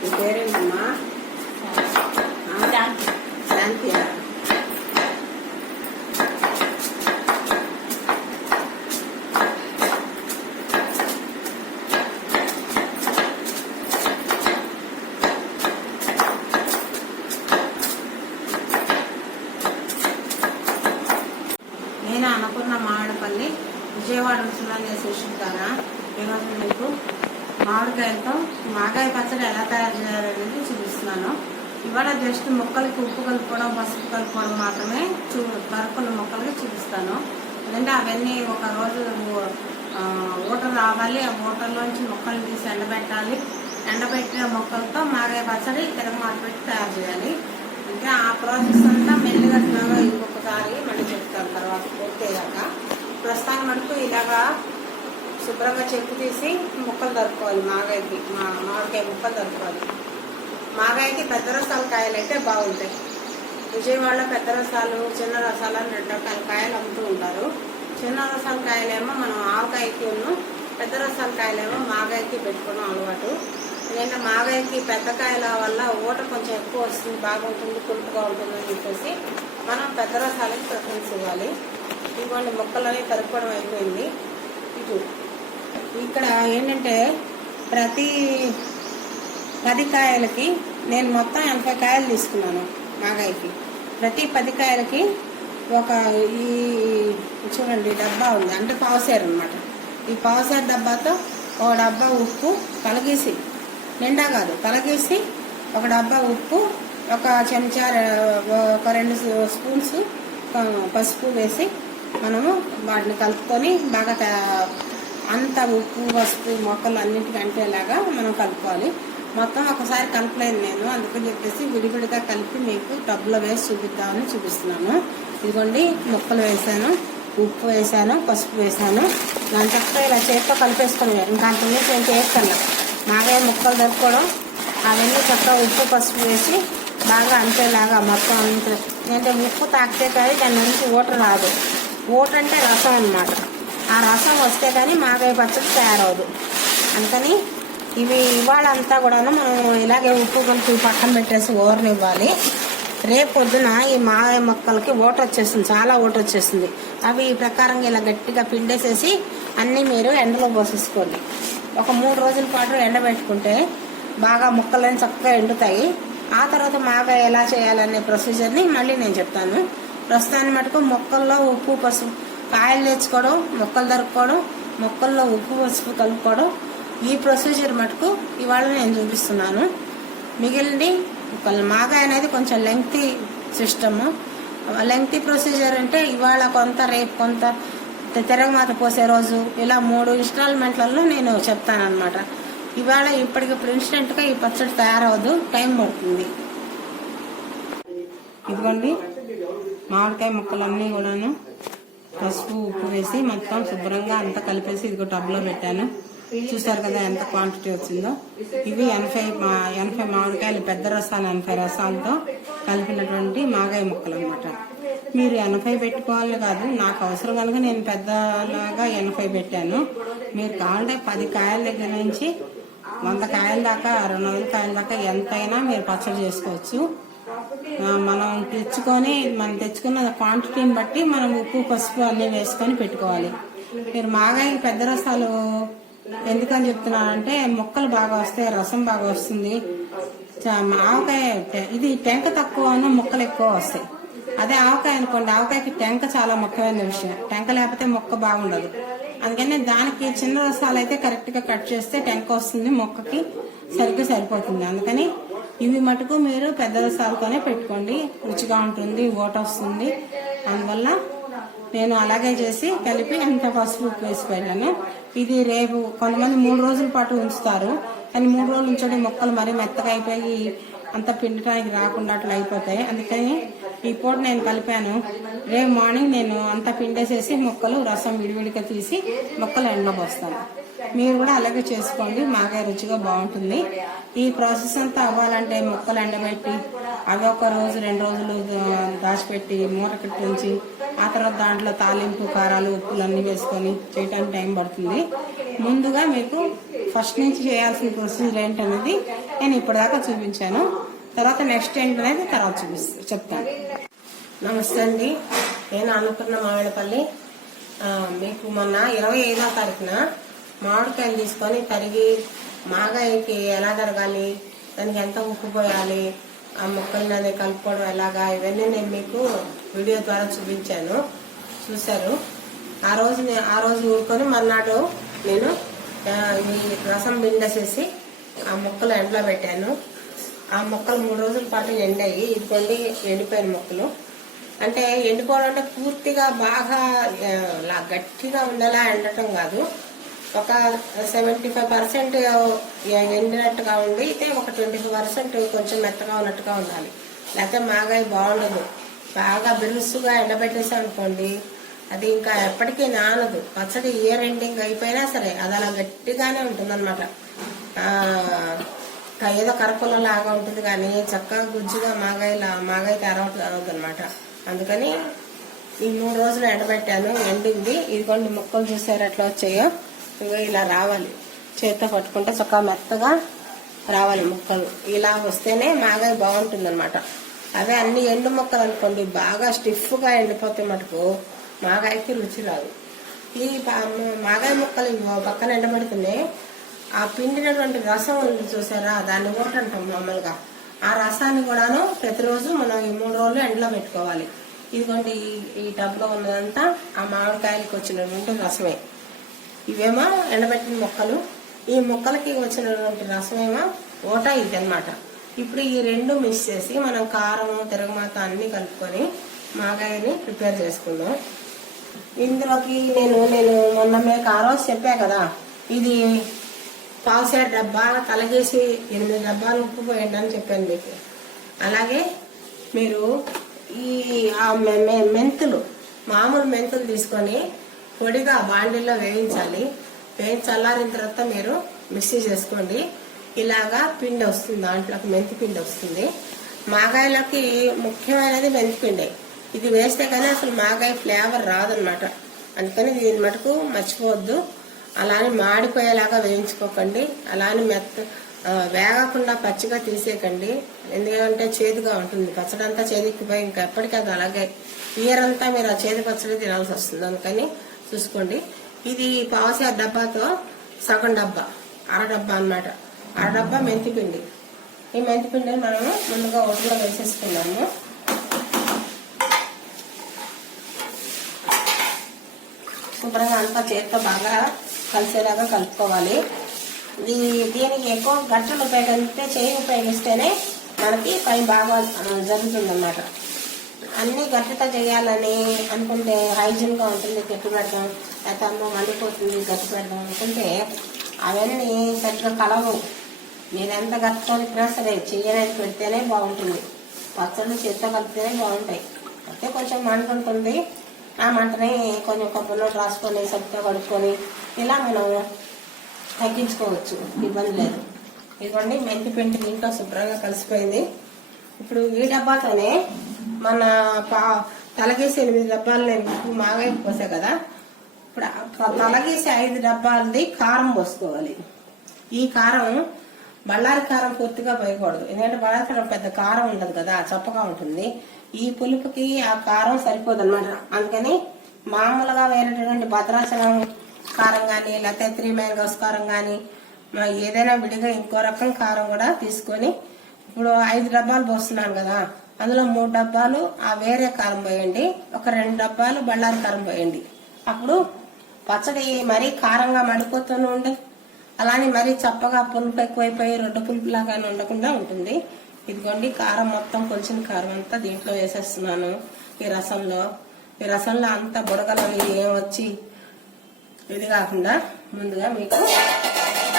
నీ పేరేంటమ్మా ఆ? శాంతియా నేను అనుకున్న మామిడిపల్లి విజయవాడ ముసలాన్ని సృష్టిస్తానా ఈరోజు మీకు మామిడికాయలతో మాగాయ పచ్చడి ఎలా తయారు చేయాలనేది చూపిస్తున్నాను ఇవాళ జస్ట్ మొక్కలకి ఉప్పు కలుపుకోవడం పసుపు కలుపుకోవడం మాత్రమే చూ కరుకున్న మొక్కలకి చూపిస్తాను. ఎందుకంటే అవన్నీ ఒక రోజు ఓటర్ రావాలి. ఆ ఓటర్లోంచి మొక్కలు తీసి ఎండబెట్టాలి. ఎండబెట్టిన మొక్కలతో మాగాయ పచ్చడి తిరగమాత పెట్టి తయారు చేయాలి. ఇంకా ఆ ప్రాసెస్ అంతా మెల్లిగా స్లోగా ఇంకొకసారి మళ్ళీ చెప్తాను తర్వాత పూర్తయ్యాక ప్రస్తుతానికి మటుకు ఇలాగా శుభ్రంగా చెక్కు తీసి ముక్కలు దొరుకుకోవాలి మాగాయకి మా మామిడికాయ ముక్కలు దొరుకోవాలి మాగాయకి పెద్ద రసాల కాయలు అయితే బాగుంటాయి. విజయవాడలో పెద్ద రసాలు చిన్న రసాలు అని రెండు రకాల కాయలు అమ్ముతూ ఉంటారు. చిన్న రసాల కాయలేమో మనం ఆవకాయకి ఉన్నాం పెద్ద రసాల కాయలేమో మాగాయకి పెట్టుకోవడం అలవాటు. ఎందుకంటే మాగాయకి పెద్ద కాయల వల్ల ఊట కొంచెం ఎక్కువ వస్తుంది బాగుంటుంది పులుపుగా ఉంటుంది అని చెప్పేసి మనం పెద్ద రసాలకి ప్రిఫరెన్స్ ఇవ్వాలి. ఇవ్వండి మొక్కలని తరుపుకోవడం అయిపోయింది. ఇటు ఇక్కడ ఏంటంటే ప్రతి పది కాయలకి నేను మొత్తం ఎనభై కాయలు తీసుకున్నాను మాగాయికి. ప్రతి పది కాయలకి ఒక ఈ చూడండి డబ్బా ఉంది. అంటే పావుసేరు అనమాట ఈ పావుసేరు డబ్బాతో ఒక డబ్బా ఉప్పు తలగీసి నిండా కాదు తలగీసి ఒక డబ్బా ఉప్పు ఒక చెంచా ఒక రెండు స్పూన్స్ పసుపు వేసి మనము వాటిని కలుపుకొని బాగా అంత ఉప్పు పసుపు మొక్కలు అన్నింటికి అంటేలాగా మనం కలుపుకోవాలి. మొత్తం ఒకసారి కలపలేదు నేను అందుకని చెప్పేసి విడివిడిగా కలిపి మీకు టబ్లో వేసి చూపిద్దామని చూపిస్తున్నాను. ఇదిగోండి ముక్కలు వేసాను ఉప్పు వేసాను పసుపు వేసాను దాని చక్కగా ఇలా చేతితో కలిపేసుకుని ఇంకా అంత నేను చేస్తాను. మాగా ముక్కలు దొరుకోవడం అవన్నీ చక్కగా ఉప్పు పసుపు వేసి బాగా అంతేలాగా మొత్తం అంత. అంటే ఉప్పు తాకితే కానీ దాని నుంచి ఓట రాదు. ఓట అంటే రసం అన్నమాట. ఆ రసం వస్తే కానీ మాగాయ పచ్చడి తయారవదు. అందుకని ఇవి ఇవాళంతా కూడాను మనం ఇలాగే ఉప్పు కలిపి పక్కన పెట్టేసి ఓరనివ్వాలి. రేపు పొద్దున ఈ మాగాయ మొక్కలకి ఓట వచ్చేస్తుంది చాలా ఓట వచ్చేస్తుంది. అవి ఈ ప్రకారంగా ఇలా గట్టిగా పిండేసేసి అన్నీ మీరు ఎండలో పోసేసుకోండి. ఒక మూడు రోజుల పాటు ఎండబెట్టుకుంటే బాగా ముక్కలని చక్కగా ఎండుతాయి. ఆ తర్వాత మాగా ఎలా చేయాలనే ప్రొసీజర్ని మళ్ళీ నేను చెప్తాను. ప్రస్తుతాన్ని మటుకు మొక్కల్లో ఉప్పు పసుపు కాయలు తెచ్చుకోవడం మొక్కలు దొరుకుకోవడం మొక్కల్లో ఉప్పు పసుపు కలుపుకోవడం ఈ ప్రొసీజర్ మటుకు ఇవాళ నేను చూపిస్తున్నాను. మిగిలింది మాగా అనేది కొంచెం లెంగ్తీ సిస్టము లెంగ్తీ ప్రొసీజర్ అంటే ఇవాళ కొంత రేపు కొంత తిరగమాత పోసే రోజు ఇలా మూడు ఇన్స్టాల్మెంట్లలో నేను చెప్తానన్నమాట. ఇవాళ ఇప్పటికిప్పుడు ఇన్స్టెంట్గా ఈ పచ్చడి తయారవద్దు టైం పడుతుంది. ఇదిగోండి మామిడికాయ ముక్కలన్నీ కూడాను పసుపు ఉప్పు వేసి మొత్తం శుభ్రంగా అంతా కలిపేసి ఇదిగో టబ్లో పెట్టాను. చూసారు కదా ఎంత క్వాంటిటీ వచ్చిందో? ఇవి ఎనభై ఎనభై మామిడికాయలు పెద్ద రసాలు ఎనభై రసాలతో కలిపినటువంటి మాగాయ ముక్కలు అనమాట మీరు ఎనభై పెట్టుకోవాలి కాదు నాకు అవసరం కనుక నేను పెద్దలాగా ఎనభై పెట్టాను. మీరు కావాలంటే పది కాయల దగ్గర నుంచి వంద కాయల దాకా రెండు వందల కాయల దాకా ఎంతైనా మీరు పచ్చడి చేసుకోవచ్చు. మనం తెచ్చుకొని మనం తెచ్చుకున్న క్వాంటిటీని బట్టి మనం ఉప్పు పసుపు అన్నీ వేసుకొని పెట్టుకోవాలి. మీరు మాగాయ పెద్ద రసాలు ఎందుకని చెప్తున్నానంటే మొక్కలు బాగా వస్తాయి రసం బాగా వస్తుంది. చా- ఆవకాయ ఇది టెంక తక్కువ ఉన్న మొక్కలు ఎక్కువ వస్తాయి. అదే ఆవకాయ అనుకోండి ఆవకాయకి టెంక చాలా ముఖ్యమైన విషయం. టెంక లేకపోతే మొక్క బాగుండదు. అందుకని దానికి చిన్న రసాలు అయితే కరెక్ట్గా కట్ చేస్తే టెంక వస్తుంది మొక్కకి సరిగ్గా సరిపోతుంది. అందుకని ఇవి మటుకు మీరు పెద్ద రసాలతోనే పెట్టుకోండి. రుచిగా ఉంటుంది ఓట వస్తుంది. అందువల్ల నేను అలాగే చేసి కలిపి అంత పసుపు ఉప్పు వేసి పెట్టాను. ఇది రేపు కొంతమంది మూడు రోజుల పాటు ఉంచుతారు. కానీ మూడు రోజులు ఉంచడం మొక్కలు మరీ మెత్తగా అయిపోయి అంత పిండటానికి రాకుండా అట్లా అయిపోతాయి. అందుకని ఈ పూట నేను కలిపాను. రేపు మార్నింగ్ నేను అంతా పిండేసేసి మొక్కలు రసం విడివిడిగా తీసి మొక్కలు ఎండబోస్తాను మీరు కూడా అలాగే చేసుకోండి. మాగా రుచిగా బాగుంటుంది. ఈ ప్రాసెస్ అంతా అవ్వాలంటే మొక్కలు ఎండబెట్టి అవి ఒక రోజు రెండు రోజులు దాచిపెట్టి మూట కట్టించి ఆ తర్వాత దాంట్లో తాలింపు కారాలు ఉప్పులు అన్నీ వేసుకొని చేయడానికి టైం పడుతుంది. ముందుగా మీకు ఫస్ట్ నుంచి చేయాల్సిన ప్రొసీజర్ ఏంటనేది నేను ఇప్పటిదాకా చూపించాను. తర్వాత నెక్స్ట్ ఏంటనేది తర్వాత చూపిస్తాను చెప్తాను. నమస్తే అండి. నేను అనుకున్న మామిడిపల్లి. మీకు మొన్న ఇరవై ఐదో తారీఖున మామిడికాయలు తీసుకొని తరిగి మాగాయకి ఎలా తరగాలి? దానికి ఎంత ఉప్పు పోయాలి? ఆ ముక్కల్ని అది కలుపుకోవడం ఎలాగా? ఇవన్నీ నేను మీకు వీడియో ద్వారా చూపించాను. చూశారు? ఆ రోజు ఆ రోజు ఊరుకొని మర్నాడు నేను ఈ రసం బిండసేసి ఆ మొక్కలు ఎండలో పెట్టాను. ఆ మొక్కలు మూడు రోజుల పాటు ఎండాయి. ఇది కొన్ని ఎండిపోయిన మొక్కలు. అంటే ఎండిపోవడం అంటే పూర్తిగా బాగా గట్టిగా ఉండేలా ఎండటం కాదు. ఒక సెవెంటీ ఫైవ్ పర్సెంట్ ఎండినట్టుగా ఉండి అయితే ఒక ట్వంటీ ఫైవ్ పర్సెంట్ కొంచెం మెత్తగా ఉన్నట్టుగా ఉండాలి. లేకపోతే మాగాయ బాగుండదు. బాగా బిరుసుగా ఎండబెట్టేసాం అనుకోండి అది ఇంకా ఎప్పటికీ నానదు. పచ్చడి ఇయర్ ఎండింగ్ అయిపోయినా సరే అది అలా గట్టిగానే ఉంటుందన్నమాట. ఏదో కరపుల లాగా ఉంటుంది కానీ చక్కగా గుజ్జుగా మాగాయలా మాగాయ తరవదు అనమాట అందుకని ఈ మూడు రోజులు ఎండబెట్టాను ఎండింది. ఇదిగోండి ముక్కలు చూసారు ఎట్లా వచ్చాయో. ఇగో ఇలా రావాలి. చేత్తో పట్టుకుంటే చక్కగా మెత్తగా రావాలి ముక్కలు. ఇలా వస్తేనే మాగాయ బాగుంటుంది అనమాట అవే అన్ని ఎండు ముక్కలు అనుకోండి బాగా స్టిఫ్గా ఎండిపోతే మటుకు మాగాయకి రుచి రాదు. ఈ పా- మాగాయ ముక్కలు పక్కన ఎండబెడుతున్నాయి ఆ పిండినటువంటి రసం ఉంది చూసారా? దాన్ని కూడా అంటాం మామూలుగా. ఆ రసాన్ని కూడాను ప్రతిరోజు మనం ఈ మూడు రోజులు ఎండలో పెట్టుకోవాలి. ఇదిగోండి ఈ ఈ టబ్లో ఉన్నదంతా ఆ మామిడికాయలకి వచ్చినటువంటి రసమే. ఇవేమో ఎండబెట్టిన మొక్కలు. ఈ మొక్కలకి వచ్చినటువంటి రసమేమో ఓట ఇది ఇప్పుడు ఈ రెండు మిక్స్ చేసి మనం కారం తిరగమాత అన్ని కలుపుకొని మాగాయని ప్రిపేర్ చేసుకుందాం. ఇందులోకి నేను నేను మొన్న మీకు ఆ రోజు చెప్పా కదా ఇది పావుసే డబ్బా తలగేసి ఎనిమిది డబ్బాలు ఉప్పు పోయండి అని చెప్పాను మీకు. అలాగే మీరు ఈ మె- మె- మెంతులు మామూలు మెంతులు తీసుకొని పొడిగా బాండిల్లో వేయించాలి. వేయించి చల్లారిన తర్వాత మీరు మిక్సీ చేసుకోండి. ఇలాగా పిండి వస్తుంది దాంట్లోకి మెంతి పిండి వస్తుంది. మాగాయలకి ముఖ్యమైనది మెంతిపిండి ఇది వేస్తే కానీ అసలు మాగాయ ఫ్లేవర్ రాదనమాట అందుకని దీని మటుకు మర్చిపోవద్దు. అలానే మాడిపోయేలాగా వేయించుకోకండి. అలానే మెత్త వేగకుండా పచ్చిగా తీసేయకండి. ఎందుకంటే చేదుగా ఉంటుంది. పచ్చడి అంతా ఇంకా ఎప్పటికీ అది అలాగే. ఇయర్ అంతా మీరు ఆ చేదు పచ్చడి తినాల్సి వస్తుంది. అందుకని చూసుకోండి. ఇది పావుసేరు డబ్బాతో సగం డబ్బా అర డబ్బా అన్నమాట. అర డబ్బా మెంతిపిండి ఈ మెంతిపిండిని మనం మనము ముందుగా ఒడ్డులో వేసేసుకున్నాము శుభ్రంగా అంతా చేత్తో బాగా కలిసేలాగా కలుపుకోవాలి. ఇది దీనికి ఎక్కువ గట్టలు ఉపయోగిస్తే చేయి ఉపయోగిస్తేనే మనకి పని బాగా జరుగుతుంది అన్నమాట అన్నీ గట్టితో చేయాలని అనుకుంటే హైజీన్గా ఉంటుంది గట్టి పెడదాం లేకపోతే అమ్మ మండిపోతుంది గట్టి పెడదాం అనుకుంటే అవన్నీ సరిగ్గా కలవు. మీరు ఎంత గట్టుకోనికినా సరే చెయ్యనేది పెడితేనే బాగుంటుంది. పచ్చళ్ళు చేత్తో కలిపితేనే బాగుంటాయి. అయితే కొంచెం మంటుంటుంది ఆ మంటని కొంచెం కొబ్బరిలో రాసుకొని సరిగ్గా కడుక్కొని ఇలా మనం తగ్గించుకోవచ్చు. ఇబ్బంది లేదు. ఇదిగోండి మెంతి పిండి దీంట్లో శుభ్రంగా కలిసిపోయింది. ఇప్పుడు ఈ డబ్బాతోనే మన పా తలగేసి ఎనిమిది డబ్బాలు నేను ఉప్పు మాగాయ పోసా కదా. ఇప్పుడు తలగేసి ఐదు డబ్బాలది కారం పోసుకోవాలి. ఈ కారం బళ్ళారి కారం పూర్తిగా పోయకూడదు. ఎందుకంటే బళ్ళారి కారం పెద్ద కారం ఉండదు కదా చప్పగా ఉంటుంది. ఈ పులుపుకి ఆ కారం సరిపోదు అనమాట అందుకని మామూలుగా వేరేటటువంటి భద్రాచలం కారం కానీ లేకపోతే త్రీ మ్యాంగోస్ కారం కానీ ఏదైనా విడిగా ఇంకో రకం కారం కూడా తీసుకొని ఇప్పుడు ఐదు డబ్బాలు పోస్తున్నాను కదా. అందులో మూడు డబ్బాలు ఆ వేరే కారం పోయండి. ఒక రెండు డబ్బాలు బళ్ళారి కారం పోయండి. అప్పుడు పచ్చడి మరీ కారంగా మడిపోతూనే ఉండే. అలానే మరీ చప్పగా పులుపు ఎక్కువైపోయి రొడ్డు పులుపులాగా ఉండకుండా ఉంటుంది. ఇదిగోండి కారం మొత్తం కొలిచిన కారం అంతా దీంట్లో వేసేస్తున్నాను. ఈ రసంలో. ఈ రసంలో అంతా బుడగలు ఏం వచ్చి ఇది కాకుండా ముందుగా మీకు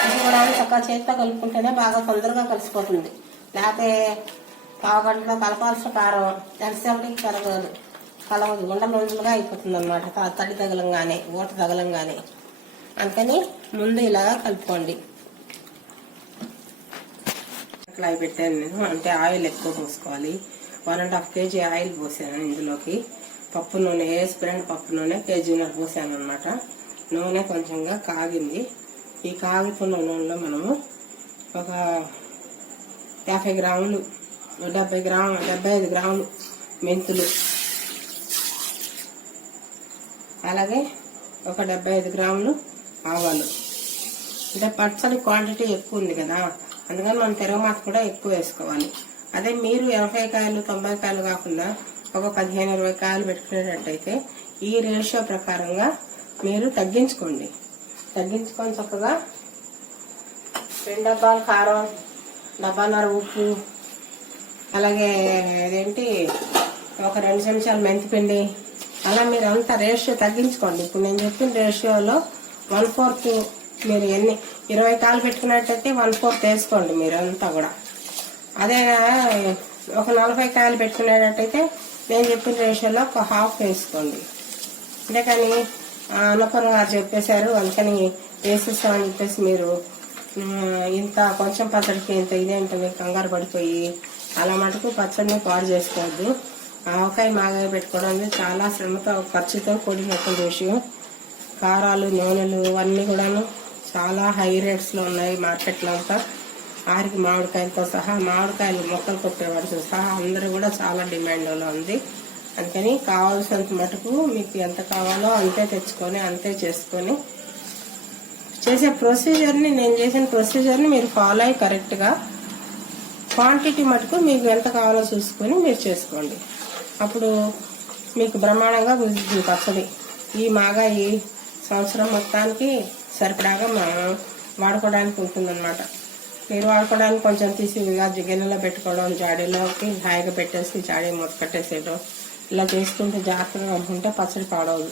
ఇది కూడా చక్కగా చేతితో కలుపుకుంటేనే బాగా తొందరగా కలిసిపోతుంది. లేకపోతే పావు కలపాల్సిన కారం ఎంతసేపటికి కలగదు. కలవదు. ఉండలు రోజులుగా అయిపోతుంది అనమాట తడి తగలంగానే ఊట తగలంగానే. అందుకని ముందు ఇలాగా కలుపుకోండి. అట్లా పెట్టాను నేను. అంటే ఆయిల్ ఎక్కువ పోసుకోవాలి. One and half KG oil పోసాను ఇందులోకి. పప్పు నూనె ఏ స్ప్రెండ్ పప్పు నూనె కేజీన్నర పోసాను అనమాట నూనె కొంచెంగా కాగింది. ఈ కాగుతున్న నూనెలో మనము ఒక యాభై గ్రాములు డెబ్బై గ్రాము డెబ్బై ఐదు గ్రాములు మెంతులు. అలాగే ఒక డెబ్బై ఐదు గ్రాములు ఆవాలు. అంటే పచ్చడి క్వాంటిటీ ఎక్కువ ఉంది కదా అందుకని మనం తిరగమాత కూడా ఎక్కువ వేసుకోవాలి. అదే మీరు ఎనభై కాయలు తొంభై కాయలు కాకుండా ఒక పదిహేను ఇరవై కాయలు పెట్టుకునేటట్టయితే ఈ రేషియో ప్రకారంగా మీరు తగ్గించుకోండి. తగ్గించుకొని చక్కగా రెండు డబ్బాలు కారం డబ్బాన్నర ఉప్పు అలాగే అదేంటి ఒక రెండు చెంచాలు మెంతిపిండి అలా మీరు అంత రేషియో తగ్గించుకోండి. ఇప్పుడు నేను చెప్పిన రేషియోలో వన్ ఫోర్త్ మీరు ఎన్ని ఇరవై కాలు పెట్టుకున్నట్టయితే వన్ ఫోర్త్ వేసుకోండి మీరు అంతా కూడా. అదే ఒక నలభై కాయలు పెట్టుకునేటట్టయితే నేను చెప్పిన రేషియోలో ఒక హాఫ్ వేసుకోండి. అంటే కానీ అన్నపూర్ణ గారు చెప్పేశారు అందుకని వేసేస్తామని చెప్పేసి మీరు ఇంత కొంచెం పచ్చడికి ఇంత ఇదేంటో మీరు కంగారు పడిపోయి అలా మటుకు పచ్చడిని పాడు చేసుకోవద్దు. ఆవకాయ మాగాయ పెట్టుకోవడం చాలా శ్రమతో ఖర్చుతో కూడినటువంటి విషయం కారాలు నూనెలు అన్నీ కూడాను చాలా హై రేట్స్లో ఉన్నాయి మార్కెట్లో అంతా. ఆరికి మామిడికాయలతో సహా మామిడికాయలు మొక్కలు కొట్టేవాడితో సహా అందరూ కూడా చాలా డిమాండ్లో ఉంది. అందుకని కావాల్సినంత మటుకు మీకు ఎంత కావాలో అంతే తెచ్చుకొని అంతే చేసుకొని చేసే ప్రొసీజర్ని నేను చేసిన ప్రొసీజర్ని మీరు ఫాలో అయ్యి కరెక్ట్గా క్వాంటిటీ మటుకు మీకు ఎంత కావాలో చూసుకొని మీరు చేసుకోండి. అప్పుడు మీకు బ్రహ్మాండంగా కుదురుతుంది పచ్చడి. ఈ మాగా ఈ సంవత్సరం మొత్తానికి సరిపడాగా మనం వాడుకోవడానికి ఉంటుందన్నమాట. మీరు వాడుకోవడానికి కొంచెం తీసి ఇలా గిన్నెలో పెట్టుకోవడం జాడీలోకి హాయిగా పెట్టేసి జాడీ మూత కట్టేసేయడం ఇలా చేసుకుంటే జాగ్రత్తగా అనుకుంటే పచ్చడి పాడవదు.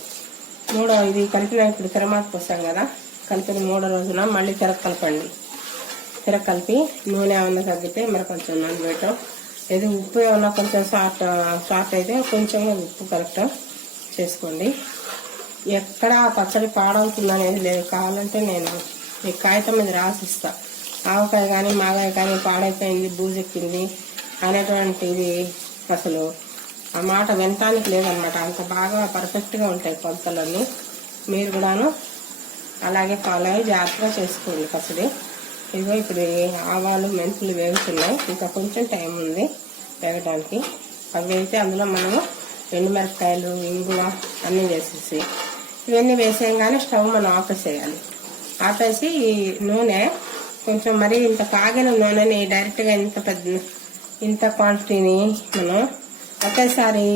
మూడో ఇది కలిపిన ఇప్పుడు తిరమాత పోసాం కదా కలిపిన మూడో రోజున మళ్ళీ తిరగ కలపండి. తిరగ కలిపి నూనె ఏమన్నా తగ్గితే మరి కొంచెం నూనె పెట్టడం ఉప్పు ఏమన్నా కొంచెం సాఫ్ట్ సాఫ్ట్ అయితే కొంచెం ఉప్పు కరెక్ట్ చేసుకోండి. ఎక్కడ పచ్చడి పాడవుతుంది అనేది లేదు. కావాలంటే నేను ఈ కాగితం మీద రాసిస్తా ఆవకాయ కానీ మాగాయ కానీ పాడైపోయింది బూజెక్కింది అనేటువంటిది అసలు ఆ మాట వినటానికి లేదనమాట అంత బాగా పర్ఫెక్ట్గా ఉంటాయి కొలతలన్నీ మీరు కూడాను అలాగే ఫాలో అయ్యి జాగ్రత్తగా చేసుకోండి పచ్చడి. ఇదిగో ఇప్పుడు ఆవాలు మెంతులు వేగుతున్నాయి. ఇంకా కొంచెం టైం ఉంది వేగడానికి. అవి వేగితే అందులో మనము ఎండుమిరపకాయలు ఇంగువ అన్నీ వేసేసి ఇవన్నీ వేసేయగానే స్టవ్ మనం ఆపేసేయాలి. ఆపేసి ఈ నూనె కొంచెం మరి ఇంత కాగిన నూనెని డైరెక్ట్గా ఇంత పెద్ద ఇంత క్వాంటిటీని మనం ఒకేసారి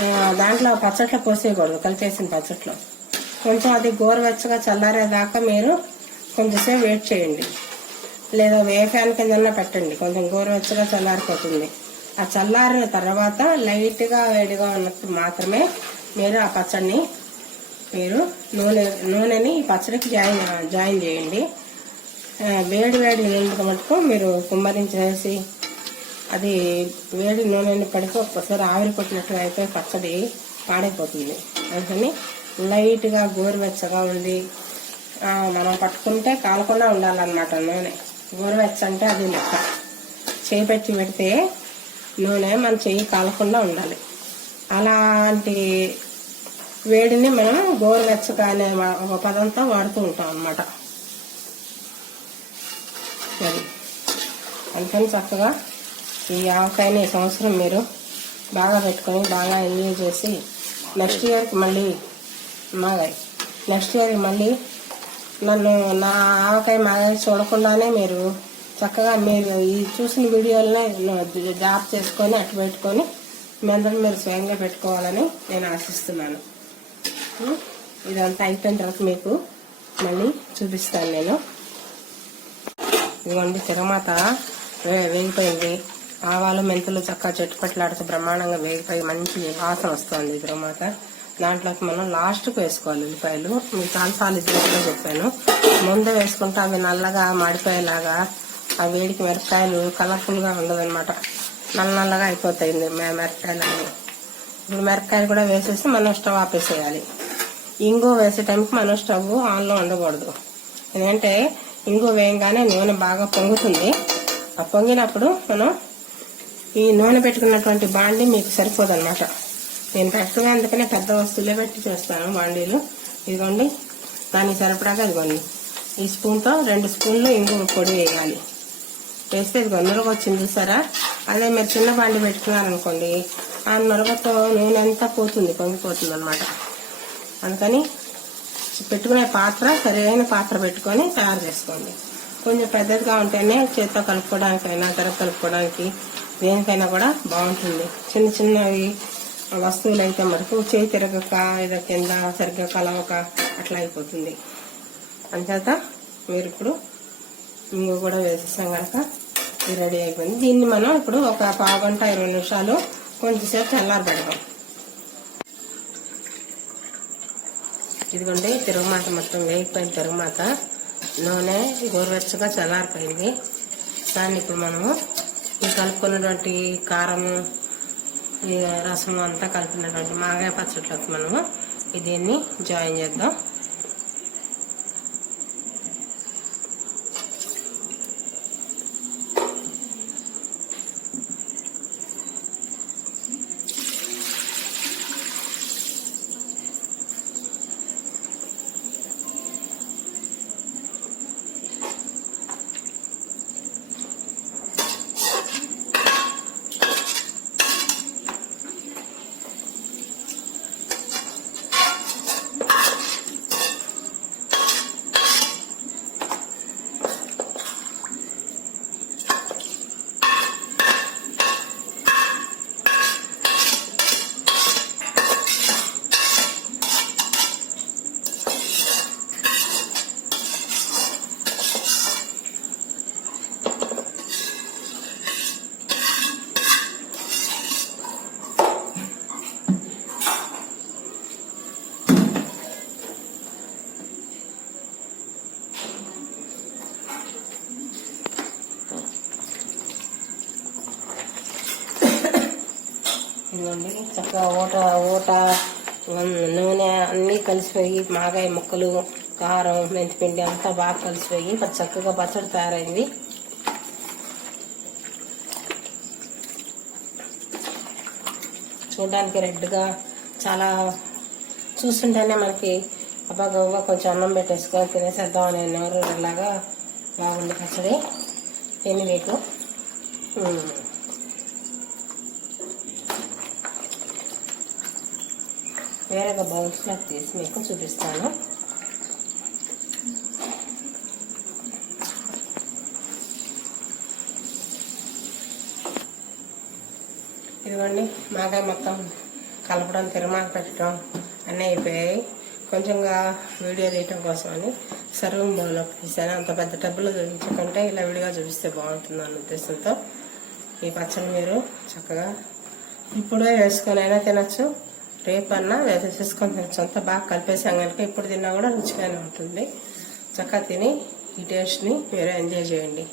ఆ, దాంట్లో పచ్చట్లో పోసేయకూడదు కలిపేసిన పచ్చట్లో. కొంచెం అది గోరువెచ్చగా చల్లారేదాకా మీరు కొంచెంసేపు వెయిట్ చేయండి. లేదా ఏ ఫ్యాన్ కిందన్నా పెట్టండి. కొంచెం గోరువెచ్చగా చల్లారిపోతుంది. ఆ చల్లారిన తర్వాత లైట్గా వేడిగా ఉన్నప్పుడు మాత్రమే మీరు ఆ పచ్చడిని మీరు నూనె నూనెని ఈ పచ్చడికి జాయిన్ జాయిన్ చేయండి. వేడి వేడి నూనె మటుకు మీరు కుమ్మరించేసి అది వేడి నూనెని పడితే ఒక్కసారి ఆవిరి కొట్టినట్టుగా అయితే పచ్చడి పాడైపోతుంది. అందుకని లైట్గా గోరువెచ్చగా ఉంది మనం పట్టుకుంటే కాలకుండా ఉండాలన్నమాట నూనె. గోరువెచ్చ అంటే అది లెక్క. చేయి పెట్టి పెడితే నూనె మన చెయ్యి కాలకుండా ఉండాలి. అలాంటి వేడిని మనం గోరువెచ్చగా అనే ఒక పదంతో వాడుతూ ఉంటాం అన్నమాట. అది అందుకని చక్కగా ఈ ఆవకాయని ఈ సంవత్సరం మీరు బాగా పెట్టుకొని బాగా ఎంజాయ్ చేసి నెక్స్ట్ ఇయర్కి మళ్ళీ మాగాయి. నెక్స్ట్ ఇయర్కి మళ్ళీ నన్ను నా ఆవకాయ మాగాయ చూడకుండానే మీరు చక్కగా మీరు ఈ చూసిన వీడియోలనే జాబ్ చేసుకొని అటు పెట్టుకొని మీ అందరూ మీరు స్వయంగా పెట్టుకోవాలని నేను ఆశిస్తున్నాను. ఇదంతా అయిపోయిన తర్వాత మీకు మళ్ళీ చూపిస్తాను నేను. ఇదిగోండి తిరమాత వే- వేగిపోయింది. ఆవాలు మెంతులు చక్కగా చెట్టుపట్లాడుతూ బ్రహ్మాండంగా వేగిపోయి మంచి వాసన వస్తుంది తిరమాత. దాంట్లోకి మనం లాస్ట్కి వేసుకోవాలి ఉల్లిపాయలు. మీకు చాలాసార్లు ఇది చెప్పాను. ముందే వేసుకుంటే అవి నల్లగా మాడిపోయేలాగా ఆ వేడికి మిరపకాయలు కలర్ఫుల్గా ఉండదనమాట నల్ల నల్లగా అయిపోతాయి మిరపకాయలు అన్నీ ఇప్పుడు మిరపకాయలు కూడా వేసేసి మనం స్టవ్ ఆపేసేయాలి ఇంగు వేసే టైంకి మనం స్టవ్ ఆన్లో ఉండకూడదు. ఎందుకంటే ఇంగు వేయంగానే నూనె బాగా పొంగుతుంది. ఆ పొంగినప్పుడు మనం ఈ నూనె పెట్టుకున్నటువంటి బాండి మీకు సరిపోదన్నమాట. నేను పెద్దగా అందుకనే పెద్ద వస్తువులే పెట్టి చేస్తాను బాండీలు. ఇదిగోండి దానికి సరిపడాగా ఇదిగోండి. ఈ స్పూన్తో రెండు స్పూన్లు ఇంగు పొడి వేయాలి. వేస్తే ఇది నురగ వచ్చింది చూసారా? అదే మీరు చిన్న బండి పెట్టుకున్నారనుకోండి ఆ నురగతో నూనె అంతా పోతుంది పొంగిపోతుంది అనమాట అందుకని పెట్టుకునే పాత్ర సరైన పాత్ర పెట్టుకొని తయారు చేసుకోండి. కొంచెం పెద్దదిగా ఉంటేనే చేత్తో కలుపుకోవడానికైనా తర కలుపుకోవడానికి దేనికైనా కూడా బాగుంటుంది. చిన్న చిన్నవి వస్తువులు అయితే మనకు చేయి తిరగక ఏదో కింద సరిగ్గా కలవక అట్లా అయిపోతుంది. అంచేత మీరు ఇప్పుడు ఇంగు కూడా వేసేసాం కనుక రెడీ అయిపోయింది. దీన్ని మనం ఇప్పుడు ఒక పావు గంట ఇరవై నిమిషాలు కొంచెంసేపు చల్లారబెడదాం. ఇదిగోండి తిరుగుమాత మొత్తం వేగిపోయిన తిరుగుమాత నూనె గోరువెచ్చగా చల్లారిపోయింది. దాన్ని ఇప్పుడు మనము ఈ కలుపుకున్నటువంటి కారము రసం అంతా కలిపినటువంటి మాగాయ పచ్చట్లోకి మనము. దీన్ని జాయిన్ చేద్దాం ఇదిగోండి చక్కగా ఊట ఊట ఉమ్, నూనె అన్నీ కలిసిపోయి మాగాయ ముక్కలు కారం మెంతిపిండి అంతా బాగా కలిసిపోయి చక్కగా పచ్చడి తయారైంది. చూడడానికి రెడ్గా చాలా చూస్తుంటేనే మనకి అబ్బా గవ్వ కొంచెం అన్నం పెట్టేసుకొని తినేసేద్దాం అని నోరు లాగా బాగుంది పచ్చడి. ఎన్ని మీకు వేరొక నాకు తీసి మీకు చూపిస్తాను. ఇదిగోండి మాగా మొత్తం కలపడం తిరమాక పెట్టడం అన్నీ అయిపోయాయి. కొంచెంగా వీడియో తీయటం కోసమని సర్వం బౌల్లోకి తీసాను అంత పెద్ద టబ్బులో చూపించకుంటే ఇలా విడిగా చూపిస్తే బాగుంటుంది అన్న ఉద్దేశంతో ఈ పచ్చడి మీరు చక్కగా ఇప్పుడే వేసుకొని అయినా తినచ్చు. రేపన్నా వేసేసుకొని తినచ్చు అంతా బాగా కలిపేసాం కనుక ఇప్పుడు తిన్నా కూడా రుచిగానే ఉంటుంది. చక్కగా తిని ఈ టేస్ట్ని మీరు ఎంజాయ్ చేయండి.